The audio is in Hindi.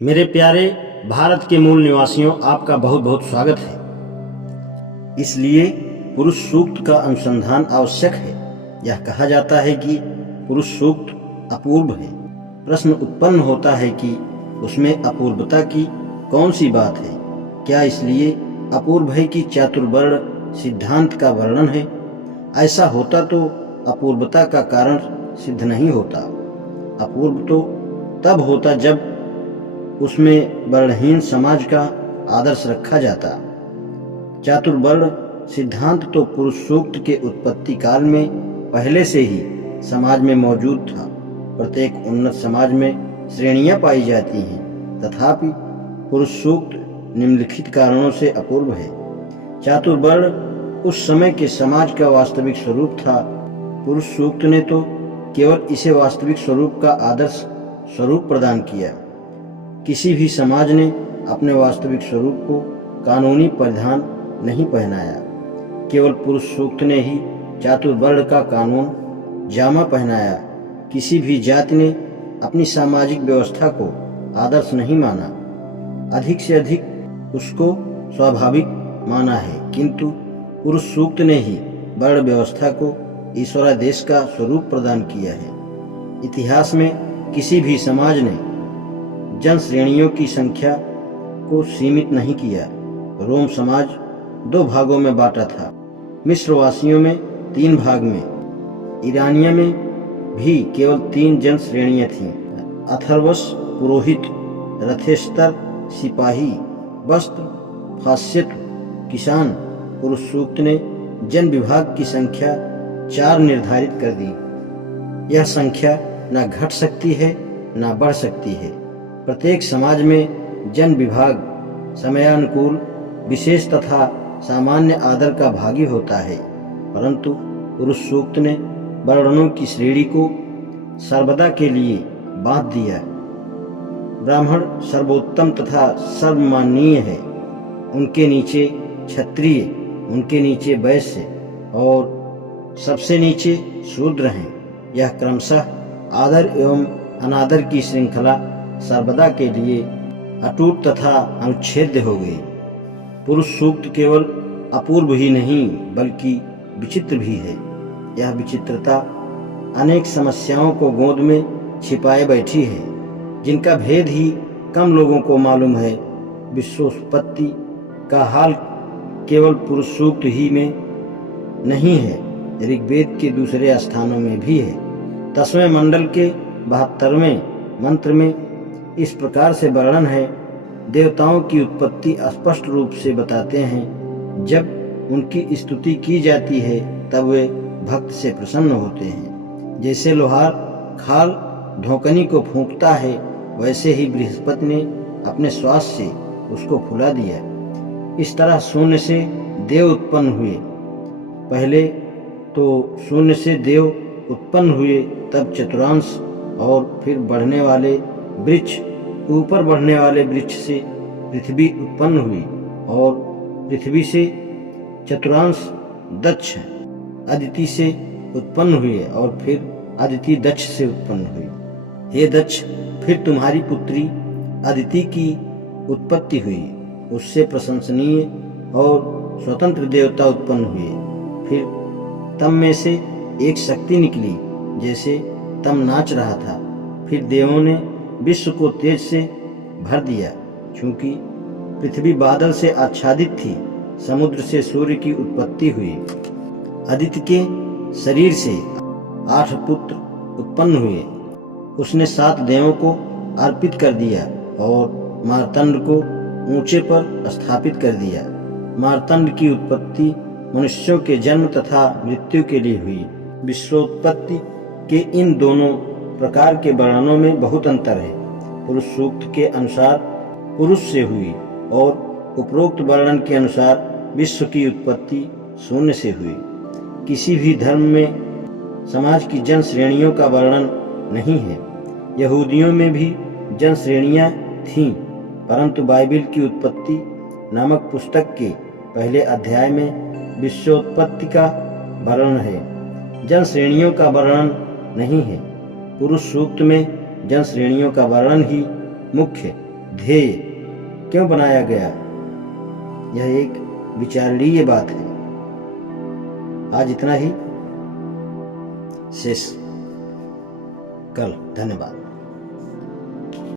मेरे प्यारे भारत के मूल निवासियों, आपका बहुत बहुत स्वागत है। इसलिए पुरुष सूक्त का अनुसंधान आवश्यक है। यह कहा जाता है कि पुरुष सूक्त अपूर्व है। प्रश्न उत्पन्न होता है कि उसमें अपूर्वता की कौन सी बात है? क्या इसलिए अपूर्व है कि चातुर्वर्ण सिद्धांत का वर्णन है? ऐसा होता तो अपूर्वता का कारण सिद्ध नहीं होता। अपूर्व तो तब होता जब उसमें वर्णहीन समाज का आदर्श रखा जाता। चातुर्वर्ण सिद्धांत तो पुरुष सूक्त के उत्पत्ति काल में पहले से ही समाज में मौजूद था। प्रत्येक उन्नत समाज में श्रेणियां पाई जाती हैं, तथापि पुरुष सूक्त निम्नलिखित कारणों से अपूर्व है। चातुर्वर्ण उस समय के समाज का वास्तविक स्वरूप था। पुरुष सूक्त ने तो केवल इसे वास्तविक स्वरूप का आदर्श स्वरूप प्रदान किया। किसी भी समाज ने अपने वास्तविक स्वरूप को कानूनी परिधान नहीं पहनाया। केवल पुरुष सूक्त ने ही चातुर्वर्ण का कानून जामा पहनाया। किसी भी जाति ने अपनी सामाजिक व्यवस्था को आदर्श नहीं माना, अधिक से अधिक उसको स्वाभाविक माना है, किंतु पुरुष सूक्त ने ही वर्ण व्यवस्था को ईश्वरादेश का स्वरूप प्रदान किया है। इतिहास में किसी भी समाज ने जन श्रेणियों की संख्या को सीमित नहीं किया। रोम समाज 2 भागों में बांटा था, मिस्रवासियों में 3 भाग में। ईरानिया में भी केवल 3 जन श्रेणियां थीं: अथर्वस, पुरोहित, रथेस्तर, सिपाही, वस्त्र, फास्यत्व, किसान। पुरुष सूक्त ने जन विभाग की संख्या 4 निर्धारित कर दी। यह संख्या न घट सकती है न बढ़ सकती है। प्रत्येक समाज में जन विभाग समयानुकूल विशेष तथा सामान्य आदर का भागी होता है, परंतु पुरुष सूक्त ने वर्णों की श्रेणी को सर्वदा के लिए बांध दिया। ब्राह्मण सर्वोत्तम तथा सर्वमाननीय है, उनके नीचे क्षत्रिय, उनके नीचे वैश्य और सबसे नीचे शूद्र हैं। यह क्रमशः आदर एवं अनादर की श्रृंखला सर्वदा के लिए अटूट तथा अनुच्छेद्य हो गई। पुरुष सूक्त केवल अपूर्व ही नहीं बल्कि विचित्र भी है। यह विचित्रता अनेक समस्याओं को गोद में छिपाए बैठी है, जिनका भेद ही कम लोगों को मालूम है। विश्वोत्पत्ति का हाल केवल पुरुष सूक्त ही में नहीं है, ऋग्वेद के दूसरे स्थानों में भी है। 10वें मंडल के 72वें मंत्र में इस प्रकार से वर्णन है। देवताओं की उत्पत्ति स्पष्ट रूप से बताते हैं। जब उनकी स्तुति की जाती है तब वे भक्त से प्रसन्न होते हैं। जैसे लोहार खाल ढोकनी को फूंकता है, वैसे ही बृहस्पति ने अपने श्वास से उसको फुला दिया। इस तरह शून्य से देव उत्पन्न हुए। पहले तो शून्य से देव उत्पन्न हुए, तब चतुरांश और फिर बढ़ने वाले वृक्ष, ऊपर बढ़ने वाले वृक्ष से पृथ्वी उत्पन्न हुई और पृथ्वी से चतुरांश दक्ष अदिति से उत्पन्न हुए और फिर अदिति दक्ष से उत्पन्न हुई। हे दक्ष, फिर तुम्हारी पुत्री अदिति की उत्पत्ति हुई। उससे प्रशंसनीय और स्वतंत्र देवता उत्पन्न हुए। फिर तम में से एक शक्ति निकली, जैसे तम नाच रहा था। फिर देवों ने विश्व को तेज से भर दिया। चूंकि पृथ्वी बादल से आच्छादित थी, समुद्र से सूर्य की उत्पत्ति हुई। आदित्य के शरीर से 8 पुत्र उत्पन्न हुए। उसने 7 देवों को अर्पित कर दिया और मार्तंड को ऊंचे पर स्थापित कर दिया। मार्तंड की उत्पत्ति मनुष्यों के जन्म तथा मृत्यु के लिए हुई। विश्वोत्पत्ति के इन दोनों प्रकार के वर्णनों में बहुत अंतर है। पुरुष सूक्त के अनुसार पुरुष से हुई और उपरोक्त वर्णन के अनुसार विश्व की उत्पत्ति शून्य से हुई। किसी भी धर्म में समाज की जन श्रेणियों का वर्णन नहीं है। यहूदियों में भी जन श्रेणियां थीं, परंतु बाइबिल की उत्पत्ति नामक पुस्तक के पहले अध्याय में विश्वोत्पत्ति का वर्णन है, जन श्रेणियों का वर्णन नहीं है। पुरुष सूक्त में जन श्रेणियों का वर्णन ही मुख्य ध्येय क्यों बनाया गया, यह एक विचारणीय बात है। आज इतना ही, शेष कल। धन्यवाद।